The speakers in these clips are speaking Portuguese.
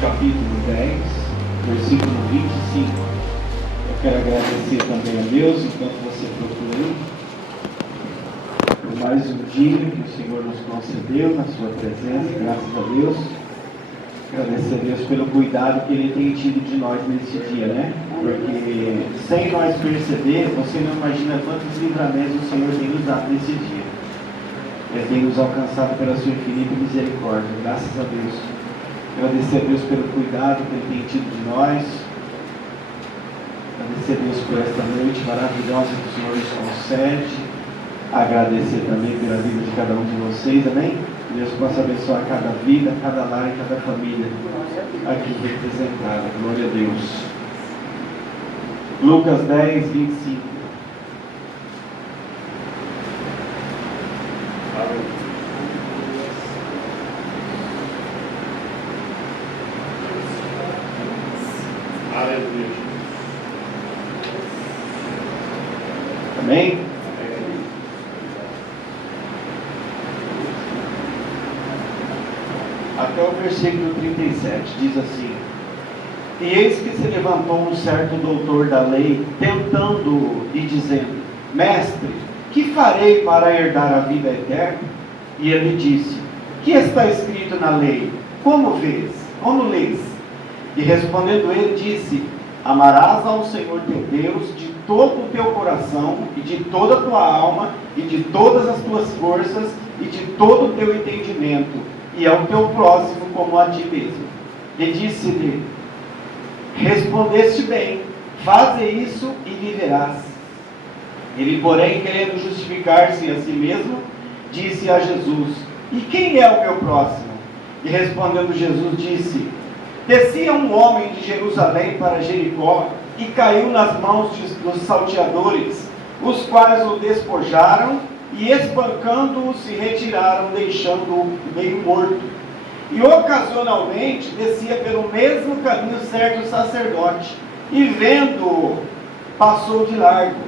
capítulo 10, versículo 25. Eu quero agradecer também a Deus, enquanto você procura, por mais um dia que o Senhor nos concedeu na sua presença, graças a Deus. Agradecer a Deus pelo cuidado que Ele tem tido de nós nesse dia, né? Porque sem nós perceber, você não imagina quantos livramentos o Senhor tem nos dado nesse dia. Ele tem nos alcançado pela sua infinita misericórdia, graças a Deus. Agradecer a Deus pelo cuidado que Ele tem tido de nós. Agradecer a Deus por esta noite maravilhosa que o Senhor nos concede. Agradecer também pela vida de cada um de vocês, amém? Deus possa abençoar cada vida, cada lar e cada família aqui representada. Glória a Deus. Lucas 10, 25. Aleluia. Amém? Até o versículo 37, diz assim: E eis que se levantou um certo doutor da lei, tentando-o e dizendo: Mestre, que farei para herdar a vida eterna? E ele disse: Que está escrito na lei? Como vês? Como lês? E respondendo ele, disse: Amarás ao Senhor teu Deus de todo o teu coração, e de toda a tua alma, e de todas as tuas forças, e de todo o teu entendimento, e ao teu próximo como a ti mesmo. E disse-lhe: Respondeste bem, faze isso e viverás. Ele, porém, querendo justificar-se a si mesmo, disse a Jesus: E quem é o meu próximo? E respondendo Jesus, disse: Descia um homem de Jerusalém para Jericó, e caiu nas mãos dos salteadores, os quais o despojaram, e espancando-o se retiraram, deixando-o meio morto. E ocasionalmente descia pelo mesmo caminho certo sacerdote, e vendo-o, passou de largo.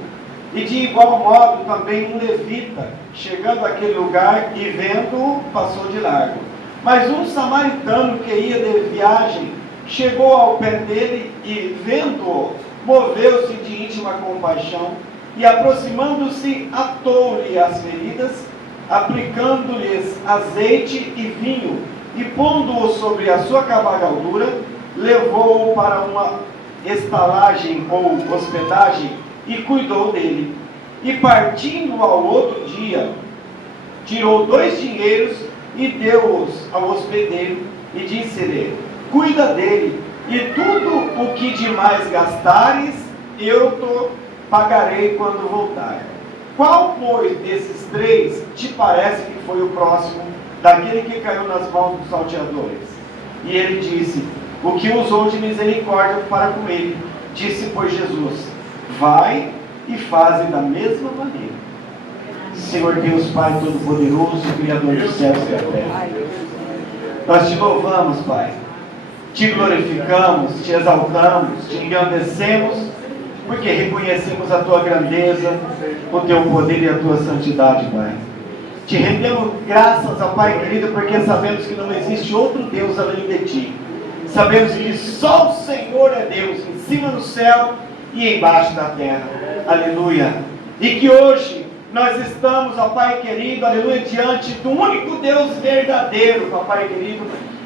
E de igual modo também um levita, chegando àquele lugar e vendo-o, passou de largo. Mas um samaritano que ia de viagem, chegou ao pé dele e, vendo-o, moveu-se de íntima compaixão, e aproximando-se, atou-lhe as feridas, aplicando-lhes azeite e vinho, e pondo-o sobre a sua cavalgadura, levou-o para uma estalagem ou hospedagem, e cuidou dele. E partindo ao outro dia, tirou 2 dinheiros e deu-os ao hospedeiro, e disse-lhe: Cuida dele, e tudo o que demais gastares, eu te pagarei quando voltar. Qual, pois, desses 3 te parece que foi o próximo daquele que caiu nas mãos dos salteadores? E ele disse: O que usou de misericórdia para com ele. Disse, pois, Jesus: Vai e faze da mesma maneira. Senhor Deus, Pai Todo-Poderoso, Criador dos céus e da terra, nós te louvamos, Pai, te glorificamos, te exaltamos, te engrandecemos, porque reconhecemos a tua grandeza, o teu poder e a tua santidade, Pai. Te rendemos graças ao Pai querido, porque sabemos que não existe outro Deus além de ti. Sabemos que só o Senhor é Deus, em cima do céu e embaixo da terra. Aleluia. E que hoje nós estamos, ó Pai querido, aleluia, diante do único Deus verdadeiro, ó Pai querido.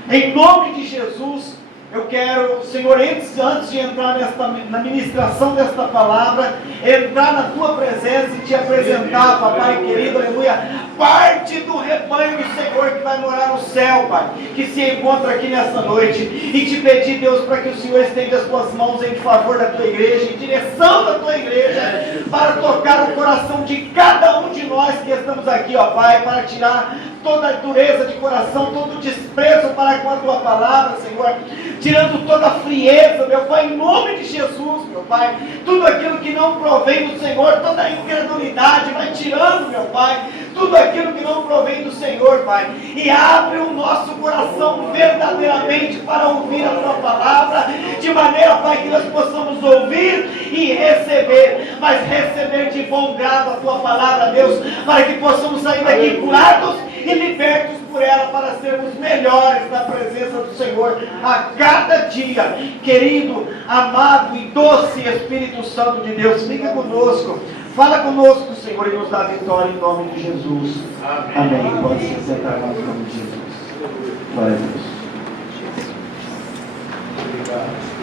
Em nome de Jesus, eu quero, Senhor, antes de entrar na ministração desta palavra, entrar na tua presença e te apresentar, papai querido, aleluia, parte do rebanho do Senhor que vai morar no céu, Pai, que se encontra aqui nessa noite, e te pedir, Deus, para que o Senhor estenda as tuas mãos em favor da tua igreja, em direção da tua igreja, para tocar o coração de cada um de nós que estamos aqui, ó Pai, para tirar toda a dureza de coração, todo o desprezo para com a tua palavra, Senhor, tirando toda a frieza, meu Pai, em nome de Jesus, meu Pai, tudo aquilo que não provém do Senhor, toda a incredulidade, vai tirando, meu Pai, tudo aquilo que não provém do Senhor, Pai, e abre o nosso coração verdadeiramente para ouvir a tua palavra, de maneira, Pai, que nós possamos ouvir e receber, mas receber de bom grado a tua palavra, Deus, para que possamos sair daqui curados e libertos por ela para sermos melhores na presença do Senhor a cada dia. Querido, amado e doce Espírito Santo de Deus, fica conosco, fala conosco, Senhor, e nos dá vitória em nome de Jesus. Amém. Pode se sentar no nome de Jesus. Glória a Deus. Obrigado.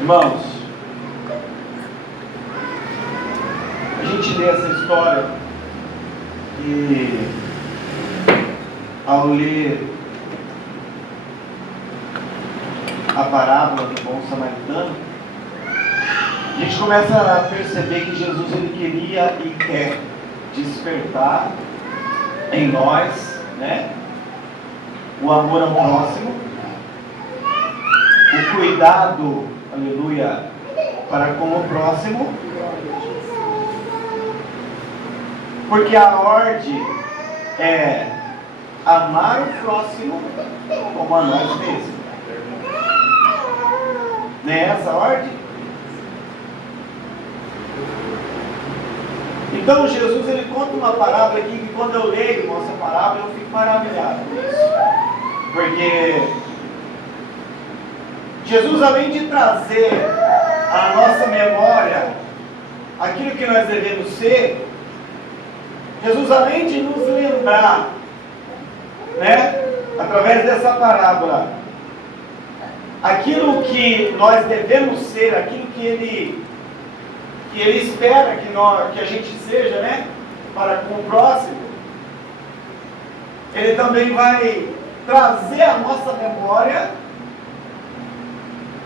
Irmãos, a gente lê essa história e, ao ler a parábola do bom samaritano, a gente começa a perceber que Jesus ele queria e quer despertar em nós, né, o amor ao próximo, o cuidado, aleluia, para com o próximo, porque a ordem é amar o próximo como a nós mesmos. Não é essa a ordem? Então Jesus ele conta uma parábola aqui que quando eu leio, irmão, essa parábola eu fico maravilhado com isso, porque Jesus, além de trazer à nossa memória aquilo que nós devemos ser, Jesus, além de nos lembrar, né, através dessa parábola, aquilo que nós devemos ser, aquilo que Ele espera que a gente seja, né, para com o próximo, Ele também vai trazer à nossa memória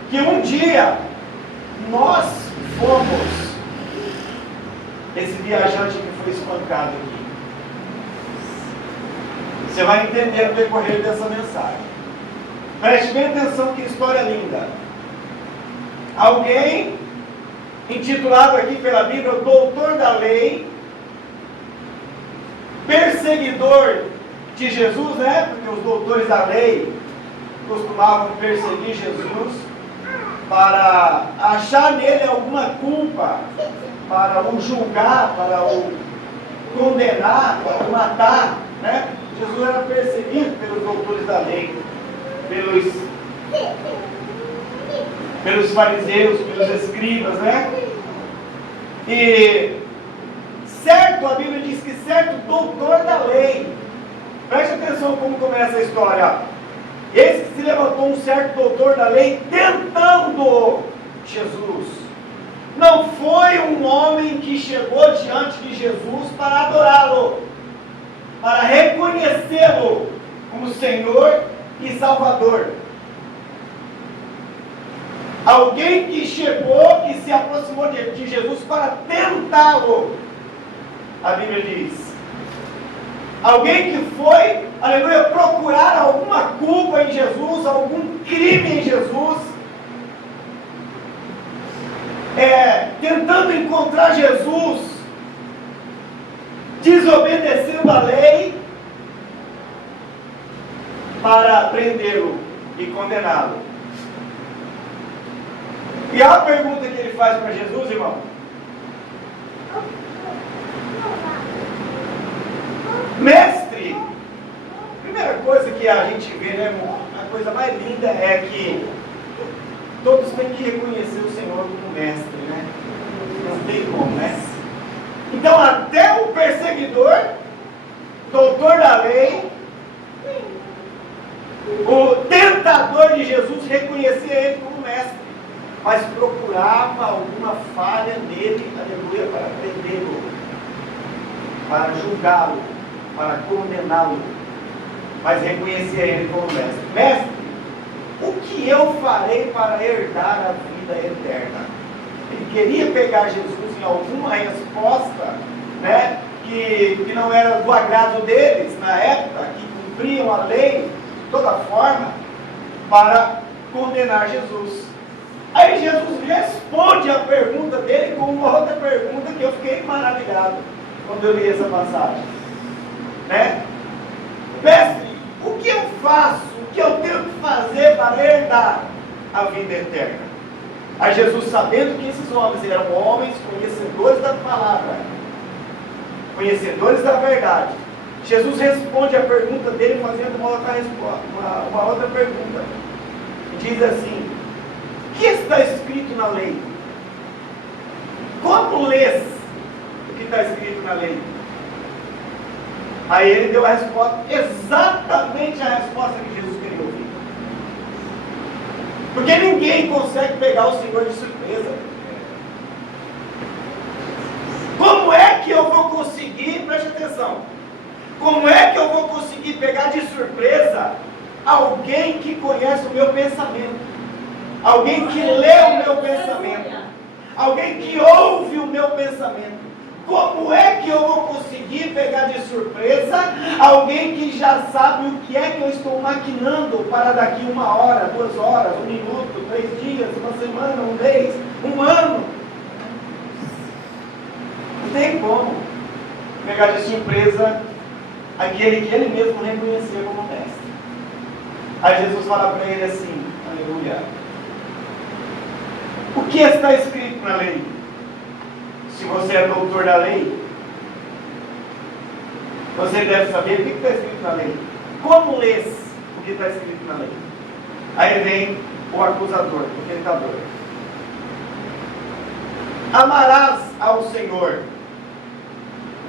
que um dia nós fomos esse viajante que foi espancado aqui. Você vai entender no decorrer dessa mensagem. Preste bem atenção, que história linda. Alguém intitulado aqui pela Bíblia, o doutor da lei, perseguidor de Jesus, né? Porque os doutores da lei costumavam perseguir Jesus para achar nele alguma culpa, para o julgar, para o condenar, para o matar, né? Jesus era perseguido pelos doutores da lei, pelos fariseus, pelos escribas, né? E certo, a Bíblia diz que certo doutor da lei, preste atenção como começa a história. Eis que se levantou um certo doutor da lei tentando Jesus. Não foi um homem que chegou diante de Jesus para adorá-lo, para reconhecê-lo como Senhor e Salvador. Alguém que chegou e se aproximou de Jesus para tentá-lo. A Bíblia diz. Alguém que foi, aleluia, procurar alguma culpa em Jesus, algum crime em Jesus, tentando encontrar Jesus, desobedecendo a lei, para prendê-lo e condená-lo. E a pergunta que ele faz para Jesus, irmão: mestre, primeira coisa que a gente vê, né, a coisa mais linda é que todos têm que reconhecer o Senhor como mestre, né? Não tem como, né? Então até o perseguidor, doutor da lei, o tentador de Jesus, reconhecia ele como mestre, mas procurava alguma falha nele, aleluia, para prendê-lo, para julgá-lo, para condená-lo, mas reconhecia ele como mestre. Mestre, o que eu farei para herdar a vida eterna? Ele queria pegar Jesus em alguma resposta, né, que não era do agrado deles na época, que cumpriam a lei de toda forma, para condenar Jesus. Aí Jesus responde a pergunta dele com uma outra pergunta que eu fiquei maravilhado quando eu li essa passagem, né? Mestre, o que eu faço, o que eu tenho que fazer para herdar a vida eterna? Aí Jesus, sabendo que esses homens eram homens conhecedores da palavra, conhecedores da verdade. Jesus responde a pergunta dele fazendo uma outra pergunta. Diz assim: o que está escrito na lei? Como lês o que está escrito na lei? Aí ele deu a resposta, exatamente a resposta que Jesus queria ouvir. Porque ninguém consegue pegar o Senhor de surpresa. Como é que eu vou conseguir, preste atenção, como é que eu vou conseguir pegar de surpresa alguém que conhece o meu pensamento? Alguém que lê o meu pensamento? Alguém que ouve o meu pensamento? Como é que eu vou conseguir pegar de surpresa alguém que já sabe o que é que eu estou maquinando para daqui 1 hora, 2 horas, 1 minuto, 3 dias, 1 semana, 1 mês, 1 ano? Não tem como pegar de surpresa aquele que ele mesmo reconhecia como mestre. Aí Jesus fala para ele assim, aleluia: o que está escrito na lei? Se você é doutor da lei, você deve saber o que está escrito na lei. Como lês o que está escrito na lei? Aí vem o acusador, o tentador. Amarás ao Senhor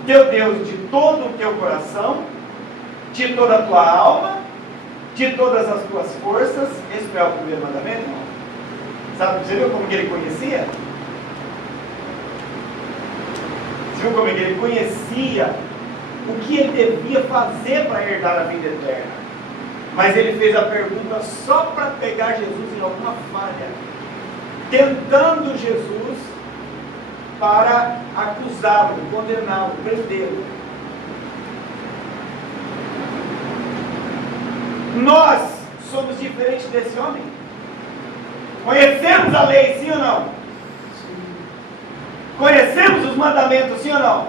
teu Deus de todo o teu coração, de toda a tua alma, de todas as tuas forças. Esse é o primeiro mandamento, irmão. Sabe, você viu como que ele conhecia? Você viu como que ele conhecia o que ele devia fazer para herdar a vida eterna? Mas ele fez a pergunta só para pegar Jesus em alguma falha, tentando Jesus para acusá-lo, condená-lo, prendê-lo. Nós somos diferentes desse homem? Conhecemos a lei, sim ou não? Sim. Conhecemos os mandamentos, sim ou não?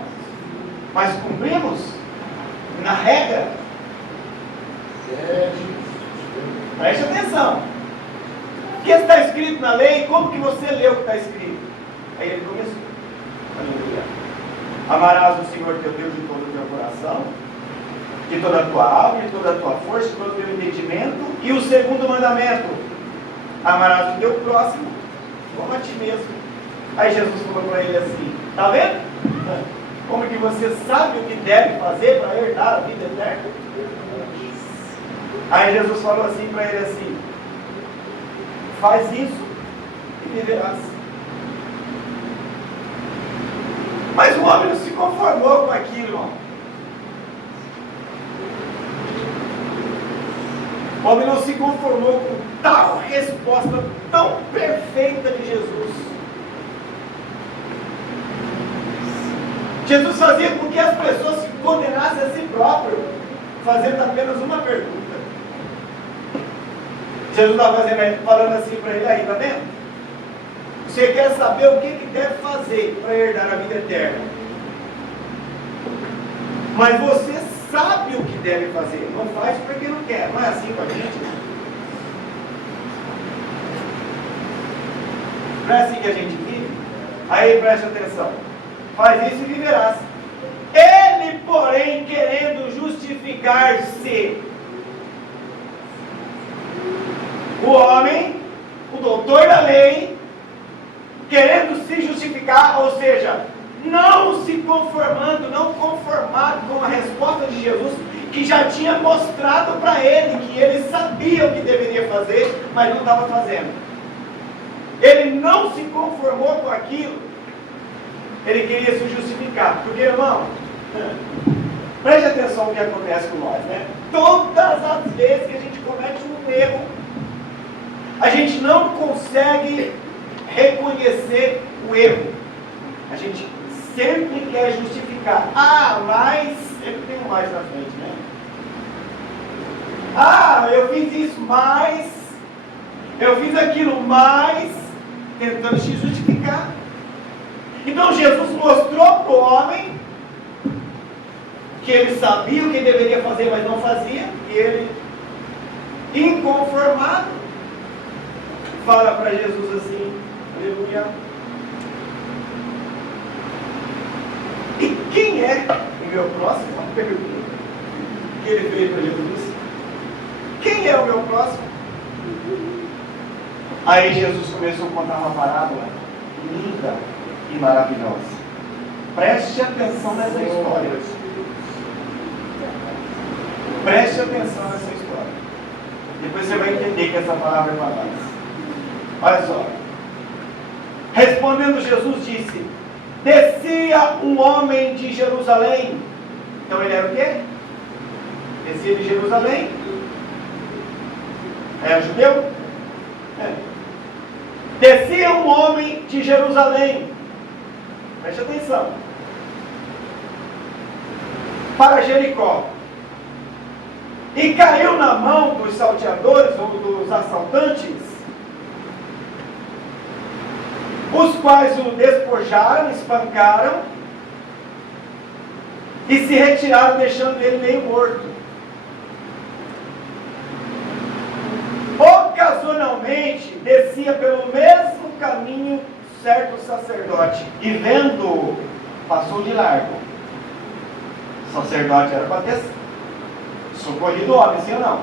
Mas cumprimos? Na regra? Preste atenção. O que está escrito na lei? Como que você lê o que está escrito? Aí ele começou. Aleluia. Amarás o Senhor teu Deus de todo o teu coração, de toda a tua alma, de toda a tua força, de todo o teu entendimento. E o segundo mandamento: amarás o teu próximo como a ti mesmo. Aí Jesus falou para ele assim: está vendo? Como que você sabe o que deve fazer para herdar a vida eterna? Aí Jesus falou assim para ele assim: faz isso e viverás. Mas o homem não se conformou com aquilo, irmão. O homem não se conformou com tal resposta tão perfeita de Jesus. Jesus fazia com que as pessoas se condenassem a si próprio, fazendo apenas uma pergunta. Jesus estava falando assim para ele: aí, está vendo? Você quer saber o que deve fazer para herdar a vida eterna? Mas você sabe o que deve fazer, não faz porque não quer. Não é assim com a gente? Não é assim que a gente vive? Aí preste atenção: faz isso e viverás. Ele, porém, querendo justificar-se, o homem, o doutor da lei, querendo se justificar, ou seja, não se conformando, não conformado com a resposta de Jesus, que já tinha mostrado para ele que ele sabia o que deveria fazer, mas não estava fazendo. Ele não se conformou com aquilo, ele queria se justificar. Porque, irmão, preste atenção no que acontece com nós, né? Todas as vezes que a gente comete um erro, a gente não consegue reconhecer o erro. A gente sempre quer justificar. Ah, mas sempre tem um mais na frente, né? Ah, eu fiz isso, mas eu fiz aquilo, mas tentando se justificar. Então Jesus mostrou para o homem que ele sabia o que deveria fazer, mas não fazia, e ele, inconformado, fala para Jesus assim: aleluia. E quem é o meu próximo? Uma pergunta que ele fez para Jesus. Quem é o meu próximo? Aí Jesus começou a contar uma parábola linda e maravilhosa. Preste atenção nessa história. Preste atenção nessa história. Depois você vai entender que essa palavra é para nós. Olha só. Respondendo, Jesus disse: descia um homem de Jerusalém. Então ele era o quê? Descia de Jerusalém. Era judeu? É. Descia um homem de Jerusalém. Preste atenção. Para Jericó. E caiu na mão dos salteadores ou dos assaltantes, os quais o despojaram, espancaram e se retiraram, deixando ele meio morto. Ocasionalmente descia pelo mesmo caminho certo sacerdote, e vendo, passou de largo. O sacerdote era para ter socorrido o homem, sim ou não?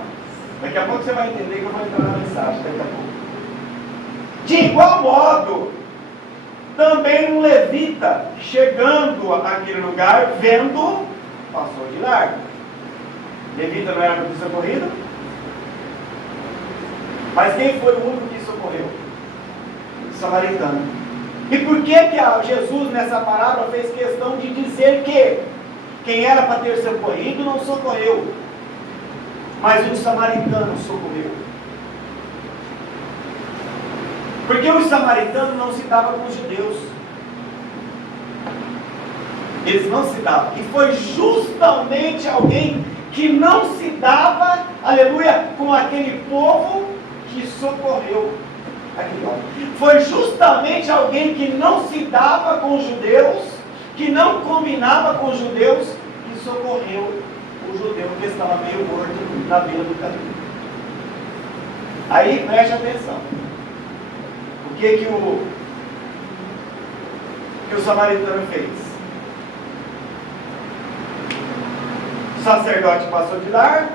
Daqui a pouco você vai entender que eu vou entrar na mensagem, daqui a pouco. De igual modo, também um levita, chegando àquele lugar, vendo, passou de largo. Levita não era para ter socorrido? Mas quem foi o único que socorreu? O samaritano. E por que Jesus nessa parábola fez questão de dizer que quem era para ter socorrido não socorreu, mas um samaritano socorreu? Porque os samaritanos não se davam com os judeus. Eles não se davam. E foi justamente alguém que não se dava, aleluia, com aquele povo que socorreu aquele homem. Foi justamente alguém que não se dava com os judeus, que não combinava com os judeus, que socorreu o judeu que estava meio morto na beira do caminho. Aí preste atenção. O que o samaritano fez? O sacerdote passou de largo,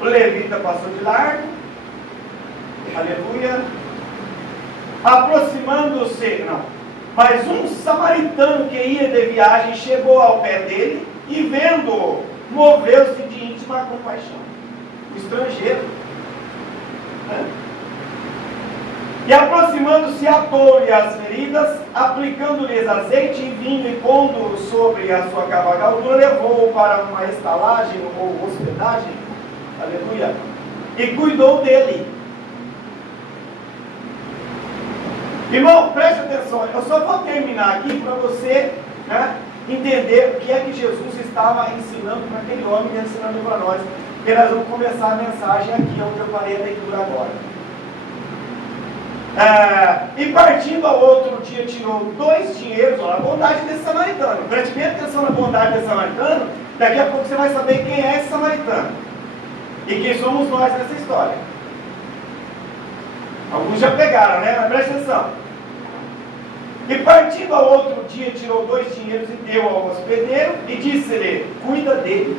o levita passou de largo, aleluia, aproximando-se, não, mas um samaritano que ia de viagem chegou ao pé dele e vendo-o, moveu-se de íntima compaixão. O estrangeiro, né? E aproximando-se, atou-lhe as feridas, aplicando-lhes azeite e vinho e pondo-o sobre a sua cavalgadura, levou-o para uma estalagem ou hospedagem, aleluia, e cuidou dele. Irmão, preste atenção, eu só vou terminar aqui para você, né, entender o que é que Jesus estava ensinando para aquele homem e ensinando para nós. Porque nós vamos começar a mensagem aqui, onde eu parei a leitura agora. E partindo ao outro dia, tirou 2 dinheiros, olha a bondade desse samaritano. Preste bem atenção na bondade desse samaritano, daqui a pouco você vai saber quem é esse samaritano. E quem somos nós nessa história. Alguns já pegaram, né? Mas preste atenção. E partindo ao outro dia, tirou 2 dinheiros e deu ao hospedeiro, e disse-lhe: cuida dele.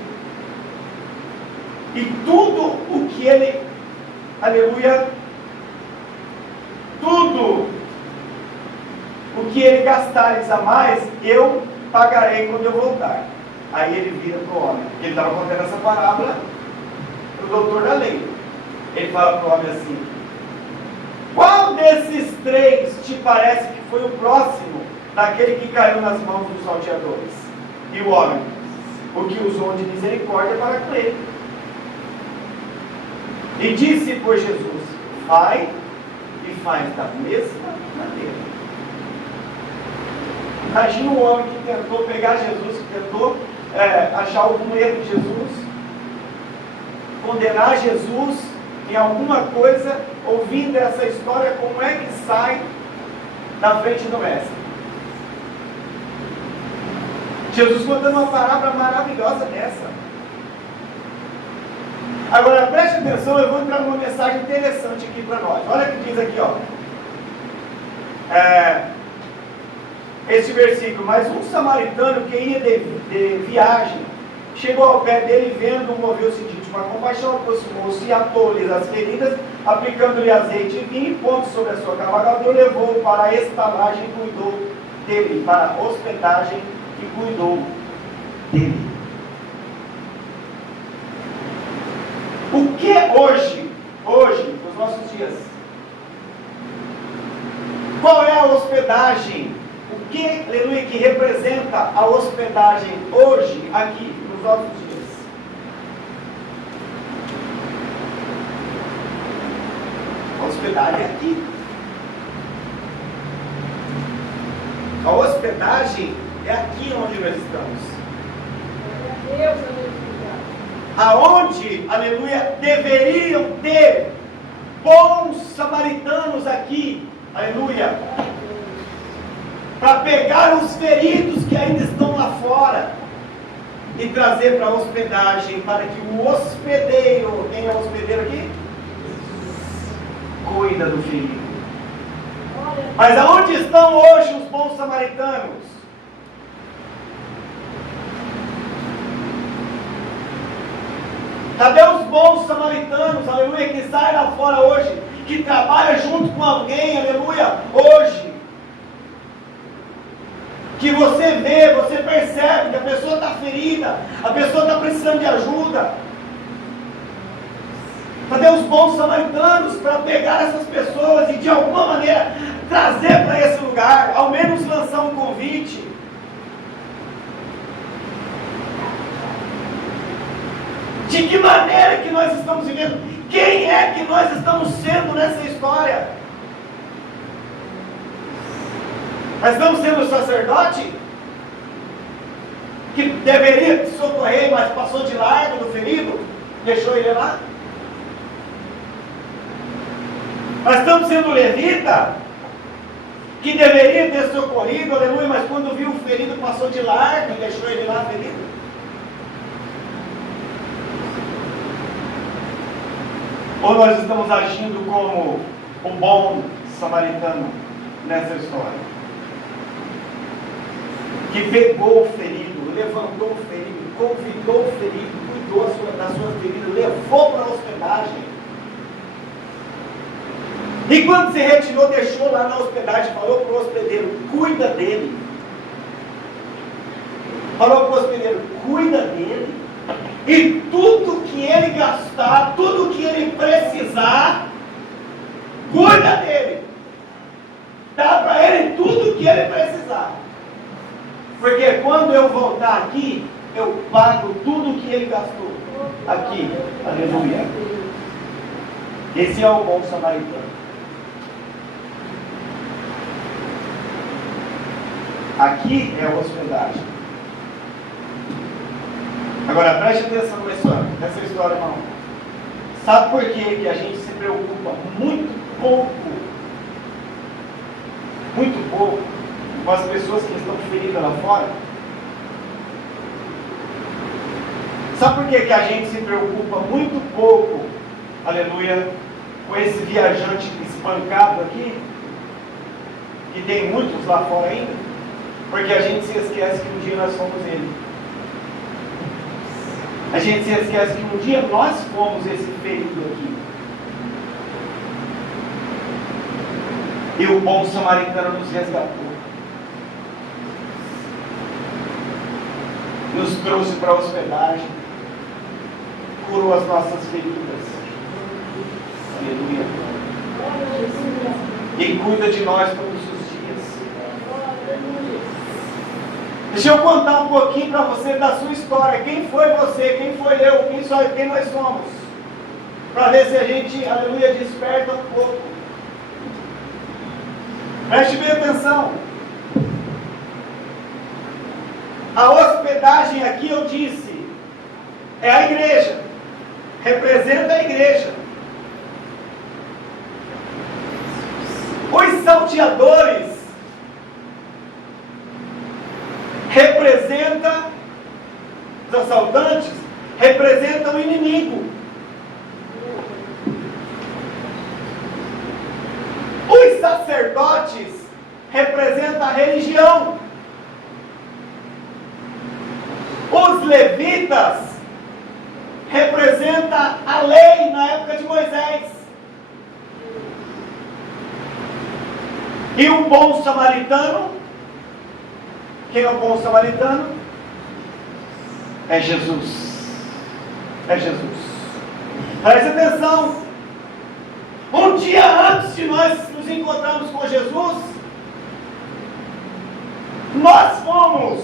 E tudo o que ele, aleluia, tudo o que ele gastares a mais, eu pagarei quando eu voltar. Aí ele vira para o homem. Ele estava contando essa parábola para o doutor da lei. Ele fala para o homem assim: qual desses 3 te parece que foi o próximo daquele que caiu nas mãos dos salteadores? E o homem: o que usou de misericórdia para com ele. E disse, pois, Jesus: vai e faz da mesma maneira. Imagina um homem que tentou pegar Jesus, que tentou achar algum erro de Jesus, condenar Jesus em alguma coisa, ouvindo essa história, como é que sai da frente do mestre. Jesus contando uma parábola maravilhosa dessa. Agora preste atenção, eu vou entrar numa mensagem interessante aqui para nós. Olha o que diz aqui, ó. esse versículo, mas um samaritano que ia de viagem, chegou ao pé dele, vendo, moveu-se de uma compaixão, aproximou-se e atou-lhes as feridas, aplicando-lhe azeite e vinho, pondo sobre a sua cavalgadura, levou-o para a estalagem e cuidou dele, para a hospedagem e cuidou dele. O que hoje, nos nossos dias, qual é a hospedagem? O que, aleluia, que representa a hospedagem hoje, aqui, nos nossos dias? A hospedagem é aqui. A hospedagem é aqui onde nós estamos. Aonde, aleluia, deveriam ter bons samaritanos aqui, aleluia, para pegar os feridos que ainda estão lá fora e trazer para a hospedagem, para que o hospedeiro, quem é o hospedeiro aqui? Cuida do ferido. Mas aonde estão hoje os bons samaritanos? Cadê os bons samaritanos, aleluia, que saem lá fora hoje, que trabalham junto com alguém, aleluia, hoje? Que você vê, você percebe que a pessoa está ferida, a pessoa está precisando de ajuda. Cadê os bons samaritanos para pegar essas pessoas e de alguma maneira trazer para esse lugar, ao menos lançar um convite? De que maneira que nós estamos vivendo? Quem é que nós estamos sendo nessa história? Nós estamos sendo o sacerdote que deveria socorrer, mas passou de largo do ferido, deixou ele lá? Nós estamos sendo o levita que deveria ter socorrido, aleluia, mas quando viu o ferido passou de largo e deixou ele lá ferido? Ou nós estamos agindo como o bom samaritano nessa história? Que pegou o ferido, levantou o ferido, convidou o ferido, cuidou da sua ferida, levou para a hospedagem. E quando se retirou, deixou lá na hospedagem, falou para o hospedeiro, cuida dele. Falou para o hospedeiro, cuida dele. E tudo que ele gastar, tudo que ele precisar, cuida dele. Dá para ele tudo que ele precisar. Porque quando eu voltar aqui, eu pago tudo que ele gastou. Aqui, aleluia. Esse é o bom samaritano. Aqui é a hospedagem. Agora preste atenção nessa história, irmão. Sabe por que a gente se preocupa muito pouco com as pessoas que estão feridas lá fora? Sabe por que a gente se preocupa muito pouco, aleluia, com esse viajante espancado aqui? Que tem muitos lá fora ainda? Porque a gente se esquece que um dia nós somos ele. A gente se esquece que um dia nós fomos esse ferido aqui. E o bom samaritano nos resgatou. Nos trouxe para a hospedagem. Curou as nossas feridas. Aleluia. E cuida de nós todos os dias. Deixa eu contar um pouquinho para você da sua história. Quem foi você? Quem foi eu? Quem nós somos? Para ver se a gente, aleluia, desperta um pouco. Preste bem atenção. A hospedagem aqui, eu disse, é a igreja. Representa a igreja. Os salteadores representa, os assaltantes representam o inimigo. Os sacerdotes representa a religião. Os levitas representam a lei na época de Moisés. E o bom samaritano, quem é o bom samaritano? É Jesus. É Jesus. Preste atenção. Um dia antes de nós nos encontrarmos com Jesus, nós fomos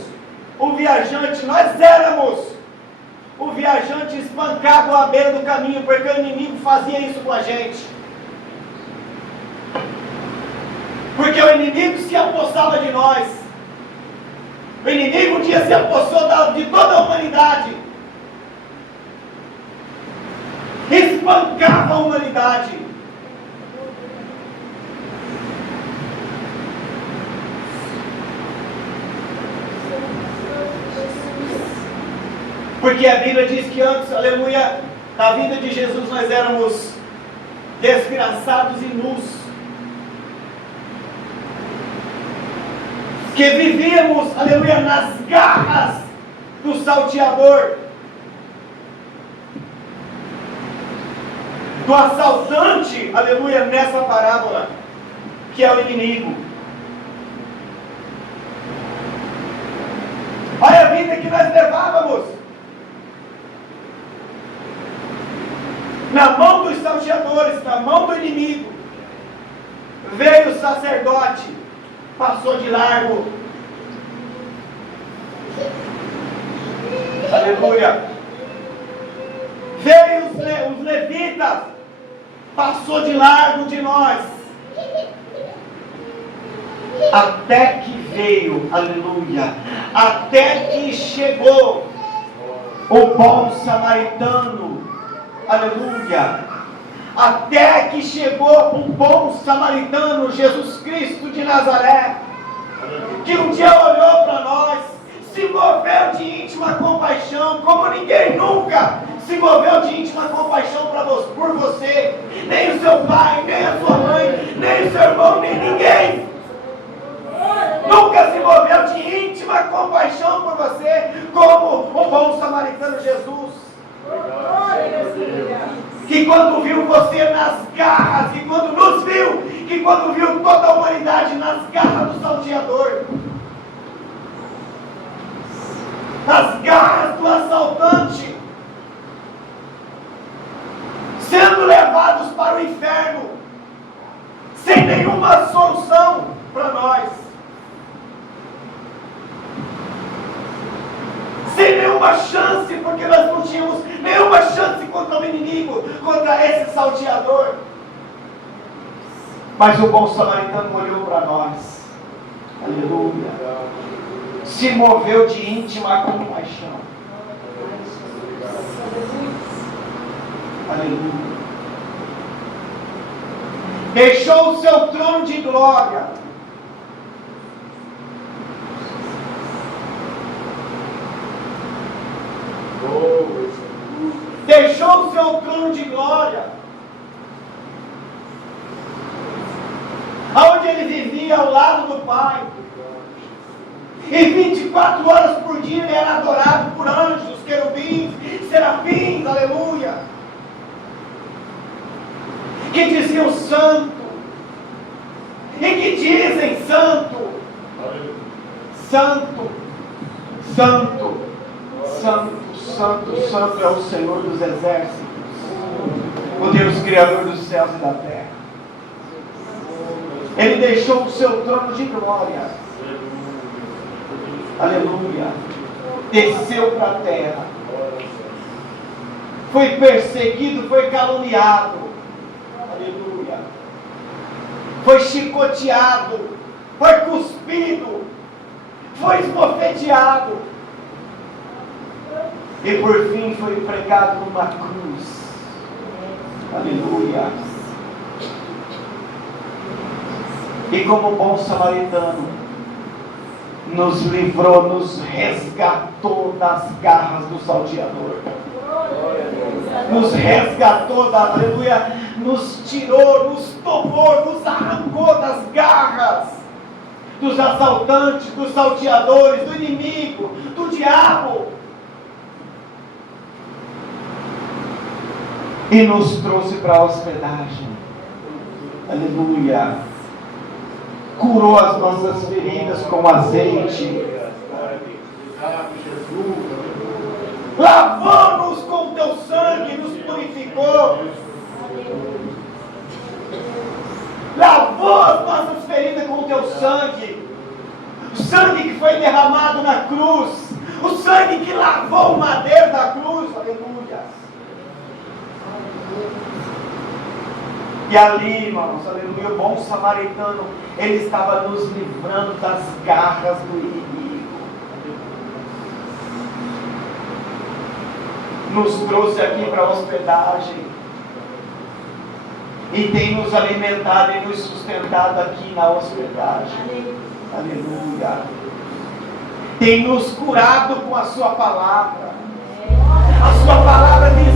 o viajante, nós éramos o viajante espancado à beira do caminho, porque o inimigo fazia isso com a gente. Porque o inimigo se apossava de nós. O inimigo um dia se apossou de toda a humanidade. Espancava a humanidade. Porque a Bíblia diz que antes, aleluia, na vida de Jesus nós éramos desgraçados e nus. Que vivíamos, aleluia, nas garras do salteador, do assaltante, aleluia, nessa parábola, que é o inimigo. Olha a vida que nós levávamos. Na mão dos salteadores, na mão do inimigo, veio o sacerdote, passou de largo. Aleluia. Veio os levitas, passou de largo de nós. Até que veio, aleluia, até que chegou o bom samaritano, aleluia, até que chegou o bom samaritano, Jesus Cristo de Nazaré, que um dia olhou para nós, se moveu de íntima compaixão, como ninguém nunca se moveu de íntima compaixão por você, nem o seu pai, nem a sua mãe, nem o seu irmão, nem ninguém. Nunca se moveu de íntima compaixão por você, como o bom samaritano Jesus. Que quando viu você nas garras, que quando nos viu, que quando viu toda a humanidade nas garras do salteador, nas garras do assaltante, sendo levados para o inferno, sem nenhuma solução para nós, sem nenhuma chance, porque nós não tínhamos nenhuma chance contra o inimigo, contra esse salteador. Mas o bom samaritano olhou para nós, aleluia, se moveu de íntima compaixão, aleluia, deixou o seu trono de glória, deixou o seu trono de glória, aonde ele vivia ao lado do Pai, e 24 horas por dia ele era adorado por anjos, querubins, serafins, aleluia, que diziam santo, e que dizem santo, santo, santo, santo, santo, santo é o Senhor dos exércitos, o Deus Criador dos céus e da terra. Ele deixou o seu trono de glória, aleluia, desceu para a terra, foi perseguido, foi caluniado, aleluia, foi chicoteado, foi cuspido, foi esbofeteado, e por fim foi pregado numa cruz, aleluia. E como bom samaritano, nos livrou, nos resgatou das garras do salteador, nos resgatou da, aleluia, nos tirou, nos tomou, nos arrancou das garras dos assaltantes, dos salteadores, do inimigo, do diabo. E nos trouxe para a hospedagem. Aleluia. Curou as nossas feridas com azeite. Lavou-nos com o teu sangue, nos purificou. Lavou as nossas feridas com o teu sangue. O sangue que foi derramado na cruz. O sangue que lavou o madeiro da cruz. Aleluia. E ali, irmãos, aleluia, o bom samaritano, ele estava nos livrando das garras do inimigo. Nos trouxe aqui para a hospedagem. E tem nos alimentado e nos sustentado aqui na hospedagem. Aleluia. Tem nos curado com a sua palavra. A sua palavra diz: